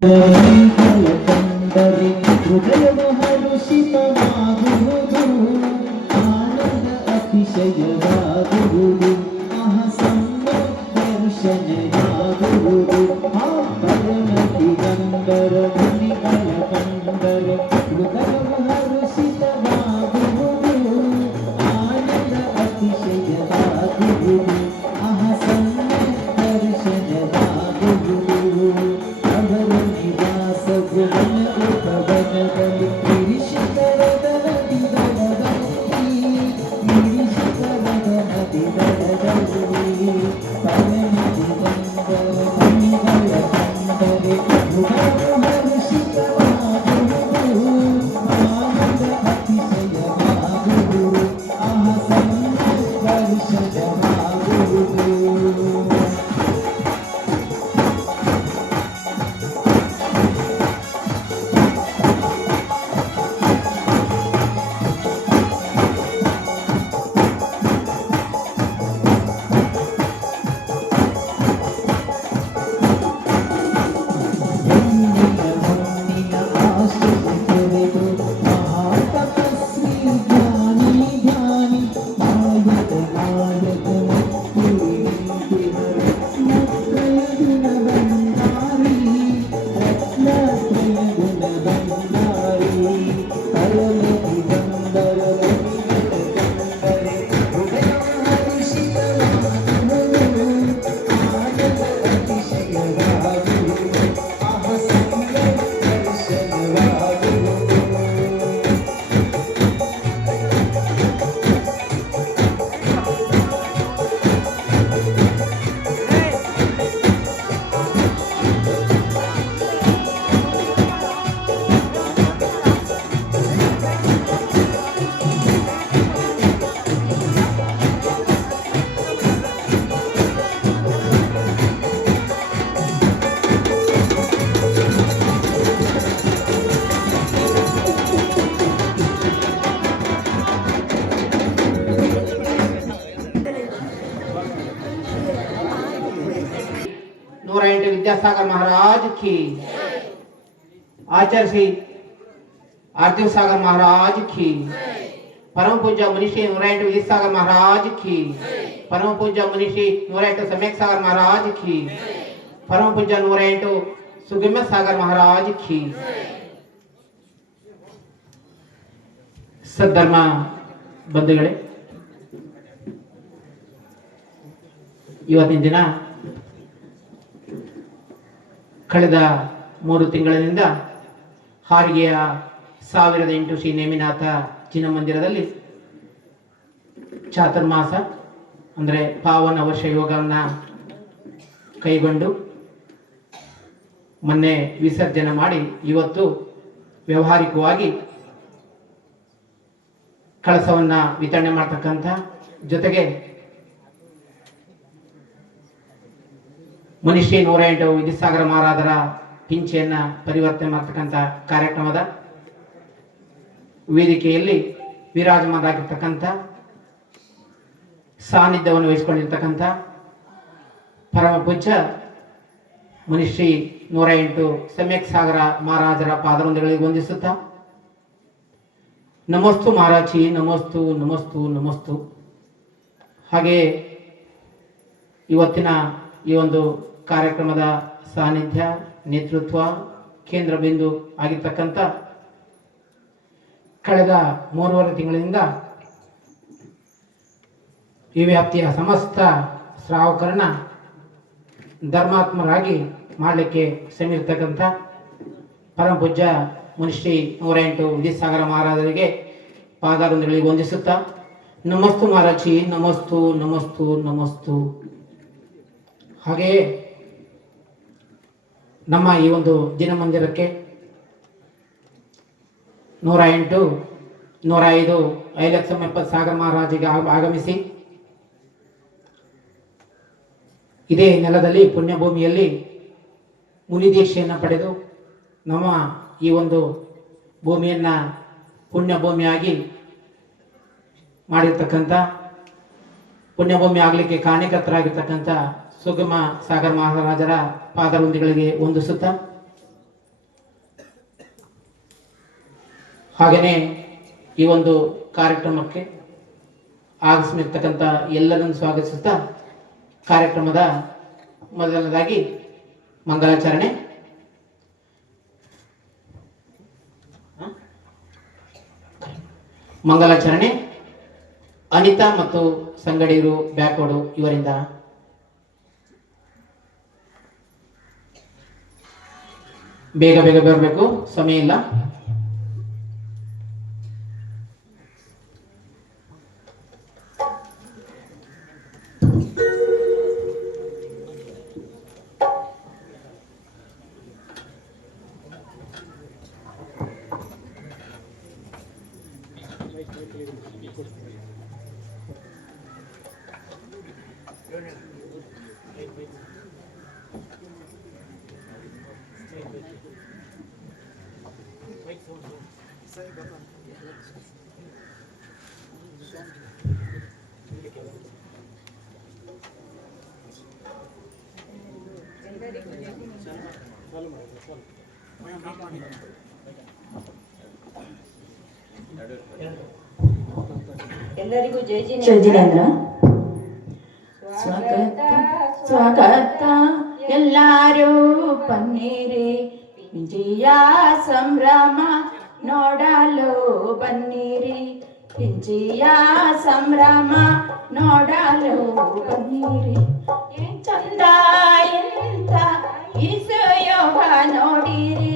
Thank you. Thank you. ಎಂಟು ವಿದ್ಯಾಸಾಗರ್ ಮಹಾರಾಜ್ ಕಿ ಆಚಾರ್ಯ ಶ್ರೀ ಆರ್ತಿವ್ ಸಾಗರ್ ಮಹಾರಾಜ್ ಕಿ ಪರಮ ಪೂಜ್ಯ ಮುನಿಷಿ ನೂರ ಎಂಟು ವಿದ್ಯಾಸಾಗರ್ ಮಹಾರಾಜ್ ಕಿ ಪರಮ ಪೂಜ್ಯ ಮುನಿಷಿ ನೂರ ಎಂಟು ಸಮ್ಯಕ್ ಸಾಗರ್ ಮಹಾರಾಜ್ ಕಿ ಪರಮ ಪೂಜ್ಯ ನೂರ ಎಂಟು ಸುಗಮ್ಯ ಸಾಗರ್ ಮಹಾರಾಜ್ ಕಿ ಸದ್ಧರ್ಮ ಬಂಧುಗಳೇ ಇವತ್ತಿನ ದಿನ ಕಳೆದ ಮೂರು ತಿಂಗಳಿನಿಂದ ಹಾರಿಗೆಯ ಸಾವಿರದ ಎಂಟು ಶ್ರೀ ನೇಮಿನಾಥ ಚಿನ್ನಮಂದಿರದಲ್ಲಿ ಚಾತುರ್ಮಾಸ, ಅಂದರೆ ಪಾವನ ವರ್ಷ ಯೋಗವನ್ನು ಕೈಗೊಂಡು ಮೊನ್ನೆ ವಿಸರ್ಜನೆ ಮಾಡಿ ಇವತ್ತು ವ್ಯಾವಹಾರಿಕವಾಗಿ ಕಳಸವನ್ನು ವಿತರಣೆ ಮಾಡ್ತಕ್ಕಂಥ ಜೊತೆಗೆ ಮುನಿಶ್ರೀ ನೂರ ಎಂಟು ವಿದ್ಯುಸಾಗರ ಮಹಾರಾಜರ ಪಿಂಚೆಯನ್ನ ಪರಿವರ್ತನೆ ಮಾಡ್ತಕ್ಕಂಥ ಕಾರ್ಯಕ್ರಮದ ವೇದಿಕೆಯಲ್ಲಿ ವಿರಾಜಮಾನರಾಗಿರ್ತಕ್ಕಂಥ ಸಾನ್ನಿಧ್ಯವನ್ನು ವಹಿಸಿಕೊಂಡಿರ್ತಕ್ಕಂಥ ಪರಮ ಪೂಜ್ಯ ಮುನಿಶ್ರೀ ನೂರ ಎಂಟು ಸಮ್ಯಕ್ ಸಾಗರ ಮಹಾರಾಜರ ಪಾದರೊಂದಿಗಳಿಗೆ ವಂದಿಸುತ್ತಾ, ನಮಸ್ತು ಮಹಾರಾಜಿ, ನಮಸ್ತು ನಮಸ್ತು ನಮಸ್ತು. ಹಾಗೆ ಇವತ್ತಿನ ಈ ಒಂದು ಕಾರ್ಯಕ್ರಮದ ಸಾನ್ನಿಧ್ಯ, ನೇತೃತ್ವ, ಕೇಂದ್ರ ಬಿಂದು ಆಗಿರ್ತಕ್ಕಂಥ ಕಳೆದ ಮೂರುವರೆ ತಿಂಗಳಿಂದ ಈ ವ್ಯಾಪ್ತಿಯ ಸಮಸ್ತ ಶ್ರಾವಕರನ್ನ ಧರ್ಮಾತ್ಮರಾಗಿ ಮಾಡಲಿಕ್ಕೆ ಶ್ರಮಿರ್ತಕ್ಕಂಥ ಪರಮ ಪೂಜ್ಯ ಮುನಿಶ್ರೀ ನೂರೆಂಟು ಎಂಟು ವಿದ್ಯುಸಾಗರ ಮಹಾರಾಜರಿಗೆ ಪಾದಾರೊಂದಿಗಳಿಗೆ ವಂದಿಸುತ್ತಾ, ನಮಸ್ತು ಮಹಾರಾಜಿ ನಮಸ್ತು ನಮಸ್ತು ನಮಸ್ತು. ಹಾಗೆಯೇ ನಮ್ಮ ಈ ಒಂದು ದಿನಮಂದಿರಕ್ಕೆ ನೂರ ಎಂಟು, ನೂರ ಐದು ಐದು ಲಕ್ಷ ಎಪ್ಪತ್ತು ಸಾಗರ ಮಹಾರಾಜಿಗೆ ಆಗ- ಆಗಮಿಸಿ ಇದೇ ನೆಲದಲ್ಲಿ, ಪುಣ್ಯಭೂಮಿಯಲ್ಲಿ ಮುನಿದೀಕ್ಷೆಯನ್ನು ಪಡೆದು ನಮ್ಮ ಈ ಒಂದು ಭೂಮಿಯನ್ನು ಪುಣ್ಯಭೂಮಿಯಾಗಿ ಮಾಡಿರ್ತಕ್ಕಂಥ, ಪುಣ್ಯಭೂಮಿ ಆಗಲಿಕ್ಕೆ ಕಾರಣೀಕರ್ತರಾಗಿರ್ತಕ್ಕಂಥ ಸುಗಮ ಸಾಗರ ಮಹಾರಾಜರ ಪಾದರೊಂದಿಗಳಿಗೆ ಹೊಂದಿಸುತ್ತ ಹಾಗೆಯೇ ಈ ಒಂದು ಕಾರ್ಯಕ್ರಮಕ್ಕೆ ಆಗಸ್ಮಿರ್ತಕ್ಕಂಥ ಎಲ್ಲರನ್ನು ಸ್ವಾಗತಿಸುತ್ತಾ ಕಾರ್ಯಕ್ರಮದ ಮೊದಲನೇದಾಗಿ ಮಂಗಲಾಚರಣೆ ಮಂಗಲಾಚರಣೆ ಅನಿತಾ ಮತ್ತು ಸಂಗಡಿಯರು ಬ್ಯಾಕೋಡು ಇವರಿಂದ ಬೇಗ ಬೇಗ ಬರಬೇಕು ಸಮಯ ಇಲ್ಲ ಎಲ್ಲರಿಗೂ ಜೈ ಜಿ ಜೈ ಜಿನೇಂದ್ರ ಸ್ವಾಗತ ಸ್ವಾಗತ ಎಲ್ಲರೂ ಬನ್ನಿರಿ. ವಿಜಯ ಸಂಭ್ರಮ ನೋಡಲು ಬನ್ನಿರಿ. ವಿಜಯ ಸಂಭ್ರಮ ನೋಡಲು ಬನ್ನಿರಿ. ಏನ್ ಚಂದ ಎಂತ ಇಸು ಯೋಗ ನೋಡಿರಿ.